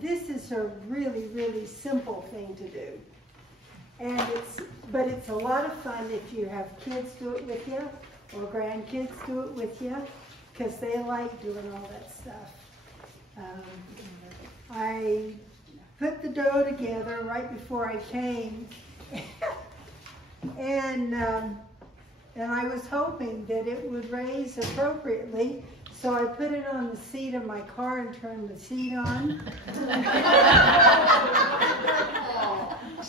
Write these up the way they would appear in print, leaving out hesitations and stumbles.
this is a really, really simple thing to do. And but it's a lot of fun if you have kids do it with you or grandkids do it with you, because they like doing all that stuff. I put the dough together right before I came, and I was hoping that it would raise appropriately, so I put it on the seat of my car and turned the seat on.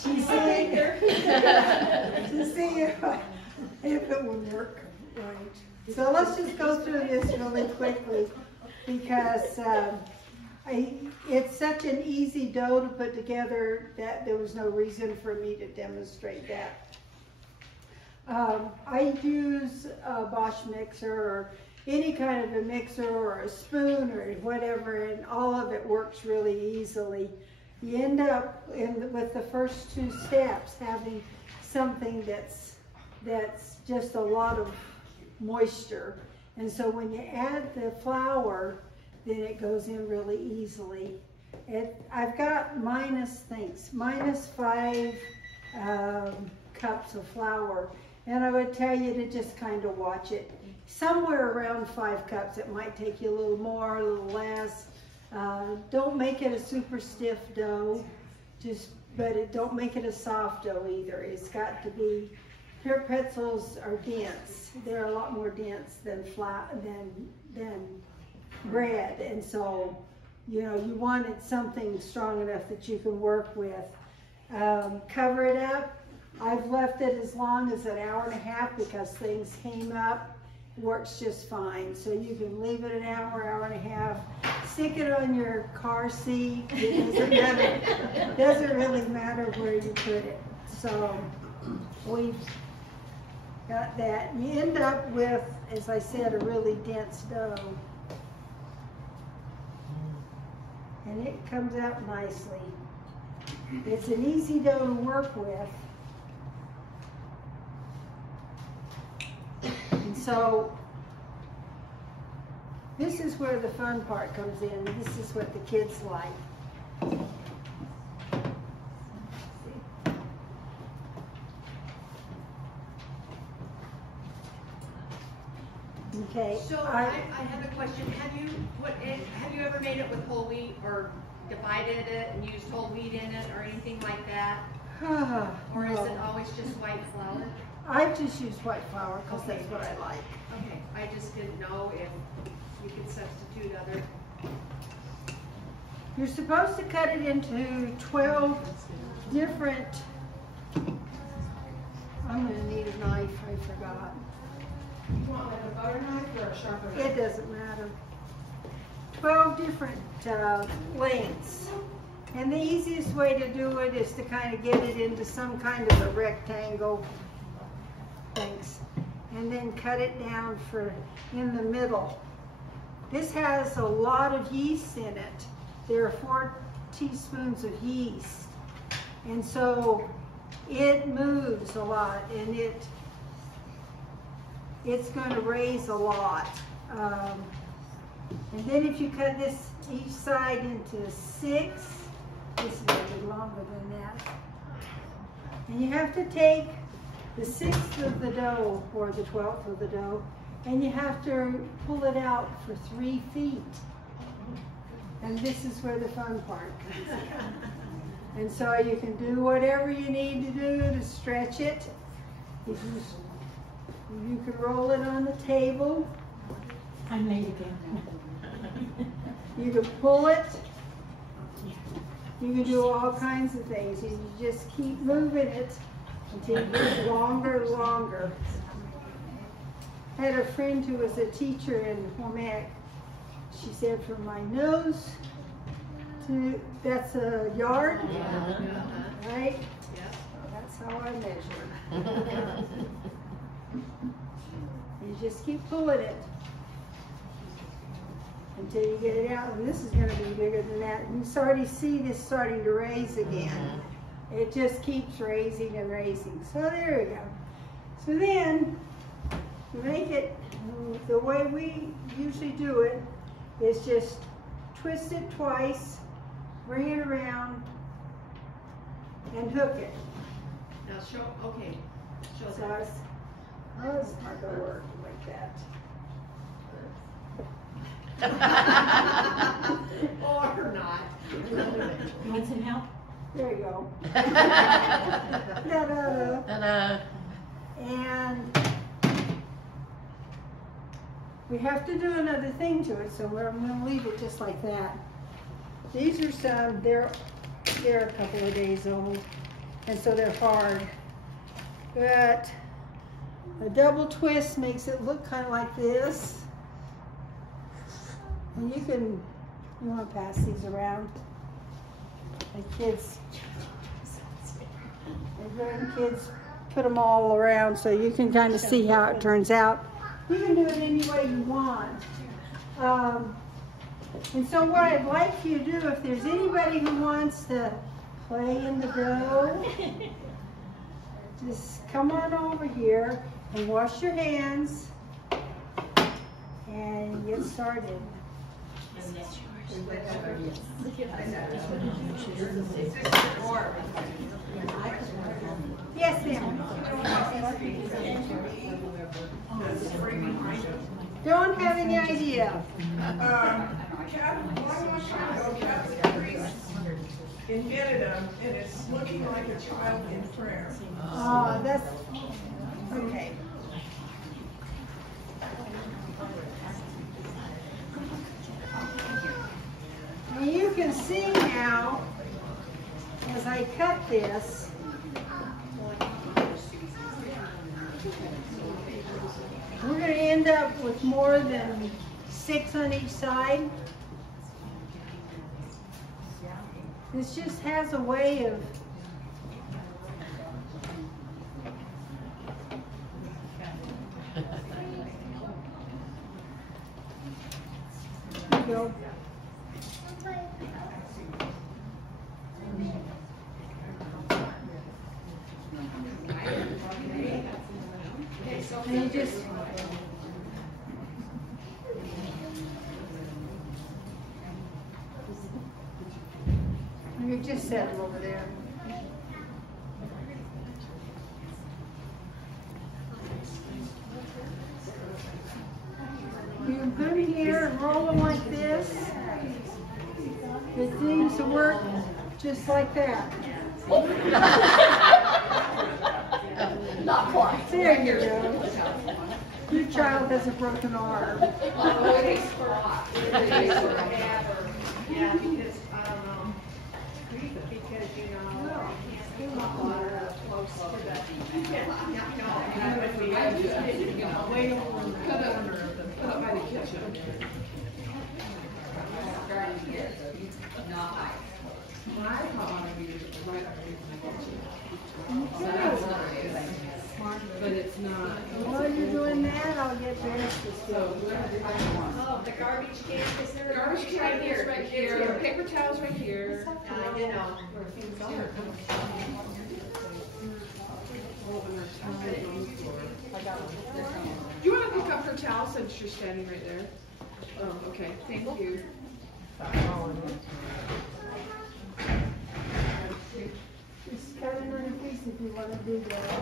She's saying to see if it would work right. So let's just go through this really quickly, because it's such an easy dough to put together that there was no reason for me to demonstrate that. I use a Bosch mixer or any kind of a mixer or a spoon or whatever, and all of it works really easily. You end up with the first two steps having something that's just a lot of moisture. And so when you add the flour, then it goes in really easily. I've got minus 5 cups of flour. And I would tell you to just kind of watch it. Somewhere around 5 cups. It might take you a little more, a little less. Don't make it a super stiff dough, but don't make it a soft dough either. It's got to be, pretzels are dense. They're a lot more dense than bread. And so, you know, you wanted something strong enough that you can work with. Cover it up. I've left it as long as an hour and a half because things came up. Works just fine. So you can leave it an hour, hour and a half. Stick it on your car seat. It doesn't really matter where you put it. So we've got that. You end up with, as I said, a really dense dough. And it comes out nicely. It's an easy dough to work with. So this is where the fun part comes in. This is what the kids like. Okay. So I have a question. Have you ever made it with whole wheat or divided it and used whole wheat in it or anything like that? Or is it always just white flour? I just use white flour because that's what I like. Okay, I just didn't know if you could substitute other. You're supposed to cut it into 12 different, I'm going to need a knife, I forgot. You want like a butter knife or a sharper knife? It doesn't matter. 12 different lengths. And the easiest way to do it is to kind of get it into some kind of a rectangle. Thanks. And then cut it down in the middle. This has a lot of yeast in it. There are 4 teaspoons of yeast. And so it moves a lot, and it's going to raise a lot. And then if you cut this each side into 6, this is going to be longer than that. And you have to take the 6th of the dough, or the 12th of the dough, and you have to pull it out for 3 feet. And this is where the fun part comes in. And so you can do whatever you need to do to stretch it. You can roll it on the table. I'm late again. You can pull it. You can do all kinds of things. You just keep moving it until it gets longer and longer. I had a friend who was a teacher in Poky. She said from my nose to, that's a yard, right? Yeah. Well, that's how I measure. You just keep pulling it until you get it out. And this is going to be bigger than that. And you already see this starting to raise again. It just keeps raising and raising. So there we go. So then, to make it the way we usually do it, is just twist it twice bring it around, and hook it. Now show, okay, show So that. it's not gonna work like that. Or not. You want some help? There you go. Ta-da. Ta-da. And we have to do another thing to it, so I'm going to leave it just like that. These are some, they're a couple of days old, and so they're hard. But a double twist makes it look kind of like this. And you want to pass these around. The kids, the grandkids put them all around so you can kind of see how it turns out. You can do it any way you want. And so what I'd like you to do, if there's anybody who wants to play in the dough, just come on over here and wash your hands and get started. Yes, ma'am. Don't have any idea. Invented them, and it's looking like a child in prayer. Oh, that's okay. And you can see now, as I cut this, we're going to end up with more than 6 on each side. This just has a way of go. And you just set them over there. You can put them here and roll them like this. It seems to work just like that. Not quite. There you go. Your child has a broken arm. Yeah, because, I don't know, because, you know, you want water close to the, Way over in the corner of the, up by the kitchen. When I caught on a meter, right but it's not. While you're doing that, I'll get dressed this way. oh, the garbage can is there? Garbage can is right here, paper towels right here. You know. Do you want to pick up her towel since you're standing right there? Oh, okay, thank you. Just cut it in a piece if you want to do that.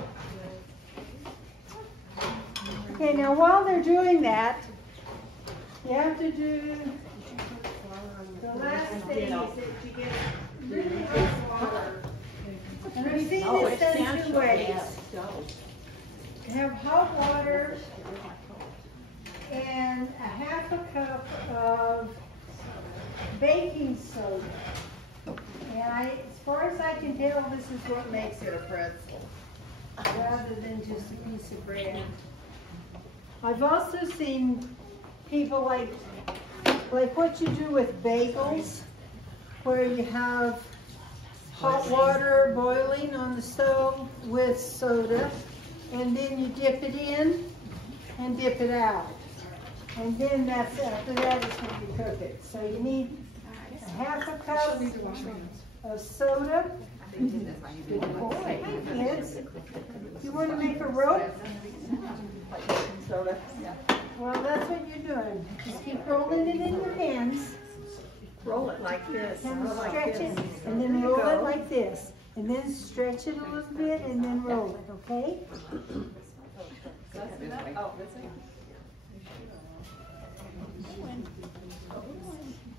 Okay, now while they're doing that, you have to do the last thing is that you get really hot water. And I've seen this done 2 ways. You have hot water and a half a cup of baking soda. And as far as I can tell, this is what makes it a pretzel, rather than just a piece of bread. I've also seen people like what you do with bagels, where you have hot water boiling on the stove with soda, and then you dip it in and dip it out. And then after that is when you cook it. So you need a half a cup of soda. Good boy. Kids, you want to make a rope? Well, that's what you're doing. Just keep rolling it in your hands. Roll it like this. Kind of Like stretch this. it, and then There you roll it go. like this. And then stretch it a little bit, and then roll it, okay? Oh,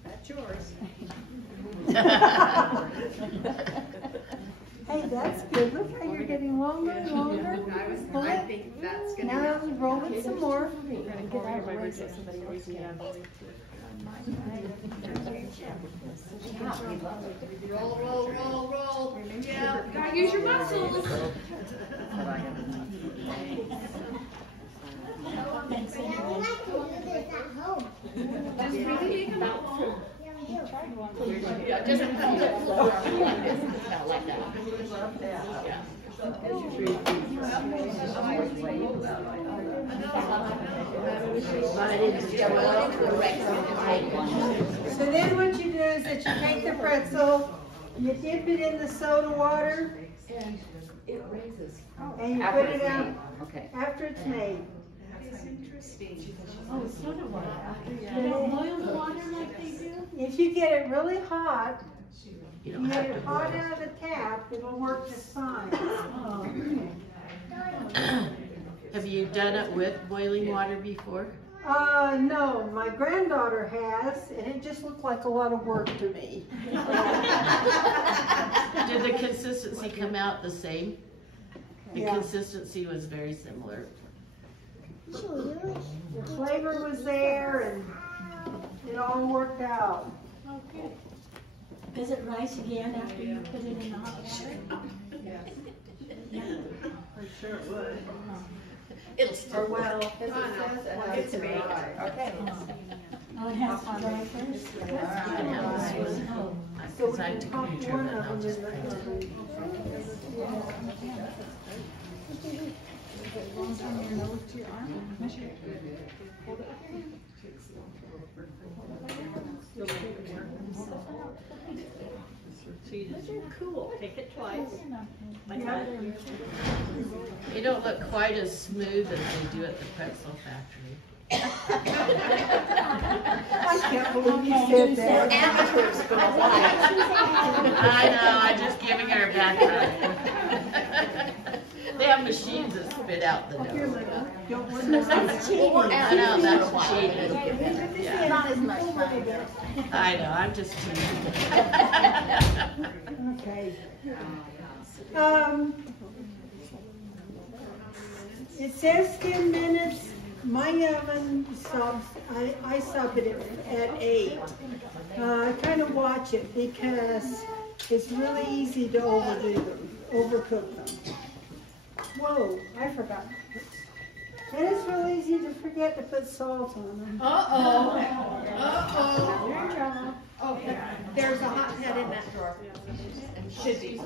that's yours. Hey, that's good. Look how you're getting longer and longer. Pull I it. think that's gonna Now roll it some more. roll, roll, roll, roll. Yeah. Gotta use your muscles. Just really take them out. Yeah, just a little bit flow like this, it's not like that. Yeah. So then what you do is that you take the pretzel, you dip it in the soda water, And it raises. and you After put it it's out made. Okay. after it's made. Oh, it's soda water. Yeah. Boiled water like they do? If you get it really hot, You you don't get have it to. hot out of the tap, it'll work just fine. Oh. Have you done it with boiling water before? No, my granddaughter has, and it just looked like a lot of work to me. Did the consistency come out the same? The Yeah. consistency was very similar. The flavor was there, and it all worked out. Okay. Does it rise again after you put it in the hot water? I'm sure it would. It'll still Or well, work. as it says, it has to dry. Okay. Oh, it has to dry first? Oh. Because I took a Top picture of one it and I'll of them just is print it. Cool. Take it twice. They don't look quite as smooth as they do at the pretzel factory. I can't believe you said that. Amateurs gonna like. I know, I'm just giving her a bad time. They have machines that spit out the Here, dough. Linda, don't worry. That's cheating. I know, that's cheating. Yeah, Not as much fun. I know, I'm just teasing. Okay. It says 10 minutes. My oven stops, I stop it at 8. I kind of watch it because it's really easy to overcook them. Whoa, I forgot. And it's really easy to forget to put salt on them. Uh-oh. Uh-oh. Okay, there's a hot pad in that drawer. Should be.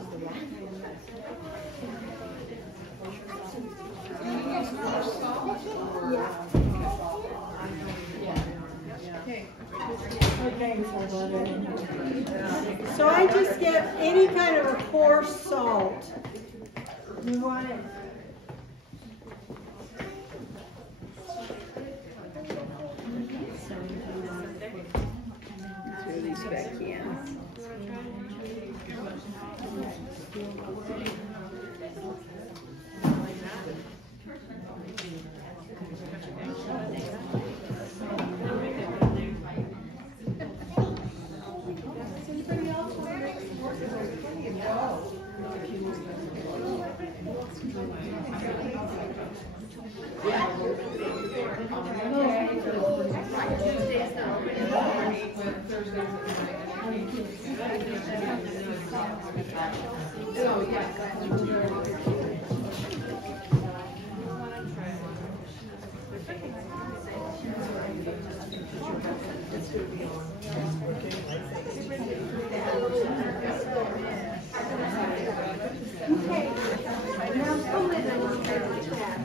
So I just get any kind of a coarse salt. You want it? Throw these back in. Okay. Now pull it a little bit like that.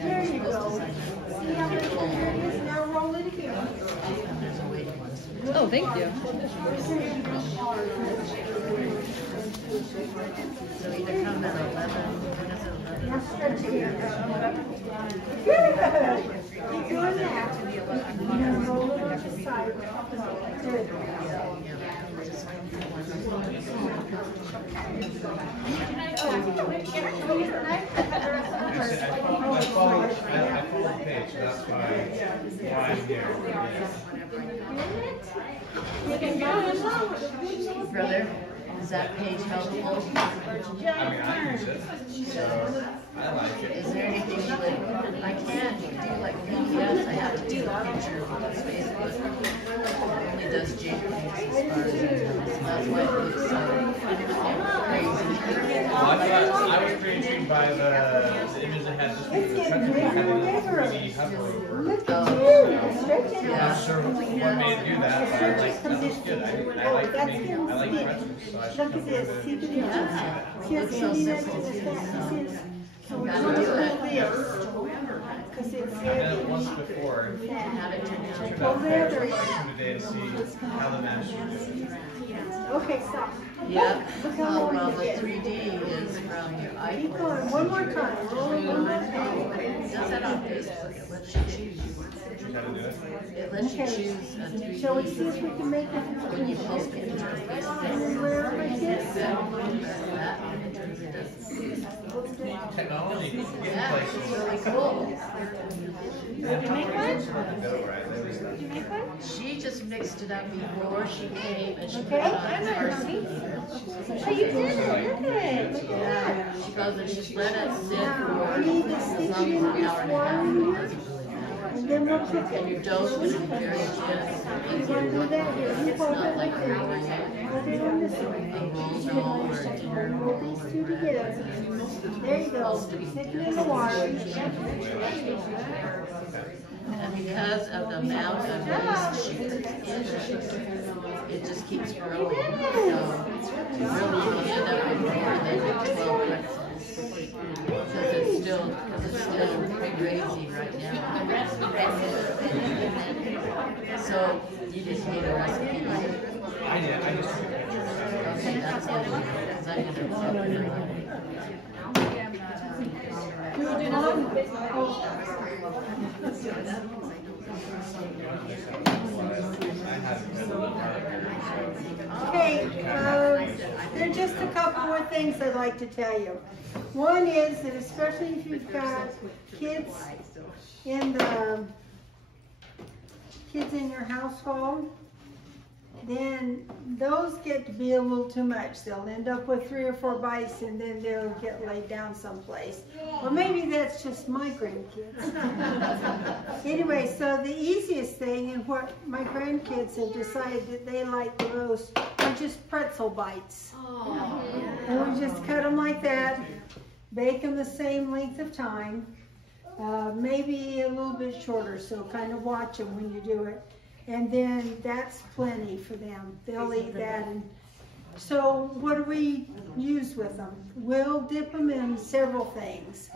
There you go. See how much there it is? Now roll it again. Oh, thank you. So either come at 11, what is it, 11? Now stretch it. Good. Keep doing that. And then roll it on the side. Good. I follow the page, that's why I'm here. Brother, is that page helpful? I mean, I use it, so I like it. Is there anything you would, I can do like PDFs, I have to do a picture because Facebook only does JPEGs as far as, that's why it looks so crazy. Well, I was pretty intrigued by the image that had just the 3D hover over. Look at you. Stretch it I'm out. not sure what made it do that, but I like, that looks good. I like pretzels, so I should Look come at to this. See it. the difference? See how skinny that is? So we want to pull this, because it's I've done it once before. Have it turned out. Turned Pull out that very or... interesting today to see how the mash is doing. Okay, stop. Yep, Look how oh, long well, you the get. 3D is from your Keep iPhone. going. One more time. Roll it one more time. It does that on Facebook, it lets you choose. Gotta do it. It lets you Okay. choose a 3D. Shall we see if we can make it? When you post pictures, Everywhere like this? that pictures, it does. Technology, getting Yeah, it's places. really cool. Did you make one? She just mixed it up before she came and she put Okay. it on first. Oh, you did it. Okay. Look at that. She goes and she let it sit Now, for we need to as stick long you as in an this hour and a half. water It here, doesn't really matter. and then we'll cook And your it. dough's gonna be very You dense. want to do that here? You It's hold not it like like a that. roll, Hold it on this a way. roll dough or a dinner Roll roll these or two bread. together. There you go. Stick it in the water. And because of the amount of yeast she puts in it just keeps growing. So really you can end up with more than 12 pretzels. Because it's still crazy right now. So you just need a recipe. I did, I just. Okay, that's all. Because I ended up separating it. Okay, there are just a couple more things I'd like to tell you. One is that especially if you've got kids in your household, then those get to be a little too much. They'll end up with 3 or 4 bites and then they'll get laid down someplace. Or maybe that's just my grandkids. Anyway, so the easiest thing and what my grandkids have decided that they like the most are just pretzel bites. And we just cut them like that, bake them the same length of time, maybe a little bit shorter, so kind of watch them when you do it. And then that's plenty for them. They'll eat that. And so what do we use with them? We'll dip them in several things.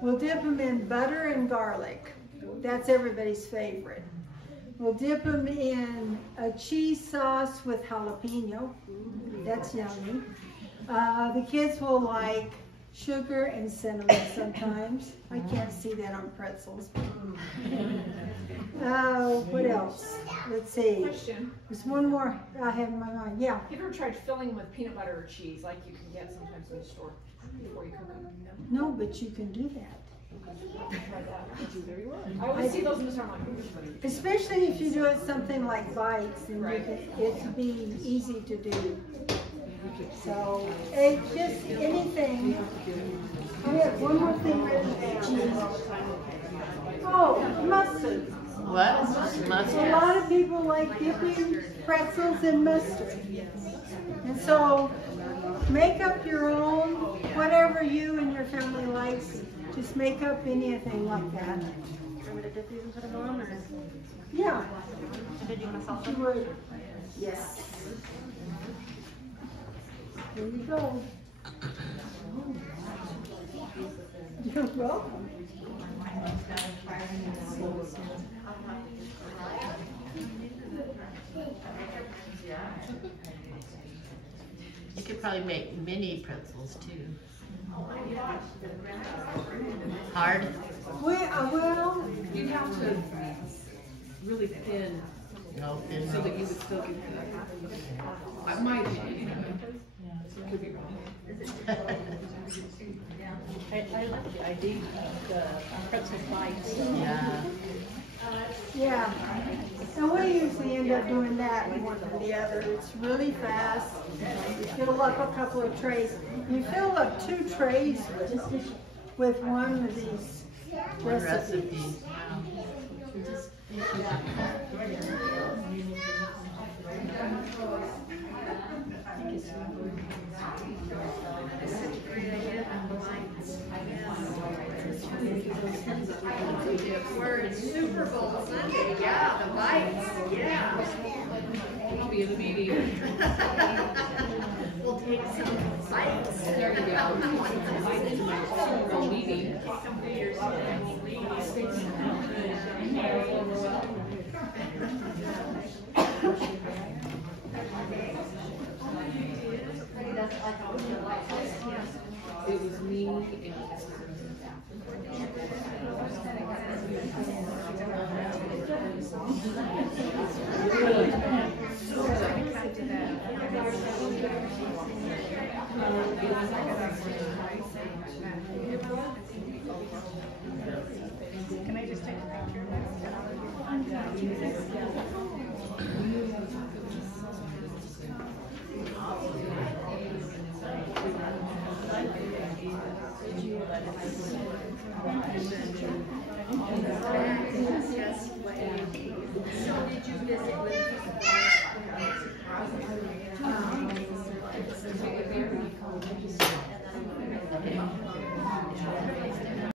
We'll dip them in butter and garlic. That's everybody's favorite. We'll dip them in a cheese sauce with jalapeno. That's yummy. The kids will like sugar and cinnamon sometimes. I can't see that on pretzels. What else? Let's see. Question. There's one more I have in my mind. Yeah. Have you ever tried filling them with peanut butter or cheese like you can get sometimes in the store before you cook them? No, but you can do that. Try that. I always see those in the store. I'm like, Especially if you do it something like bites, and Right. it'd be easy to do. So, it's just anything. I have one more thing written down. Oh, mustard. What? A Mustard? lot of people like dipping pretzels in mustard. And so, make up your own, whatever you and your family likes. Just make up anything like that. Yeah. You would. Yes. There you go. You're welcome. You could probably make mini pretzels too. Hard? Well, You'd have to really thin No thin so that you rolls? would still get the, my opinion, anyway. Could be wrong. I like the idea of the pretzel bites. Yeah. yeah. So we usually end up doing that more than the other. It's really fast. You fill up a couple of trays. You fill up 2 trays with one of these One recipes. recipe. We're in Super Bowl Sunday, yeah, the bites, yeah. I'll be in the meeting. We'll take some bites. There you go. Invite to my Super Bowl meeting. It was me and Can I just take a picture? So did you visit with Okay.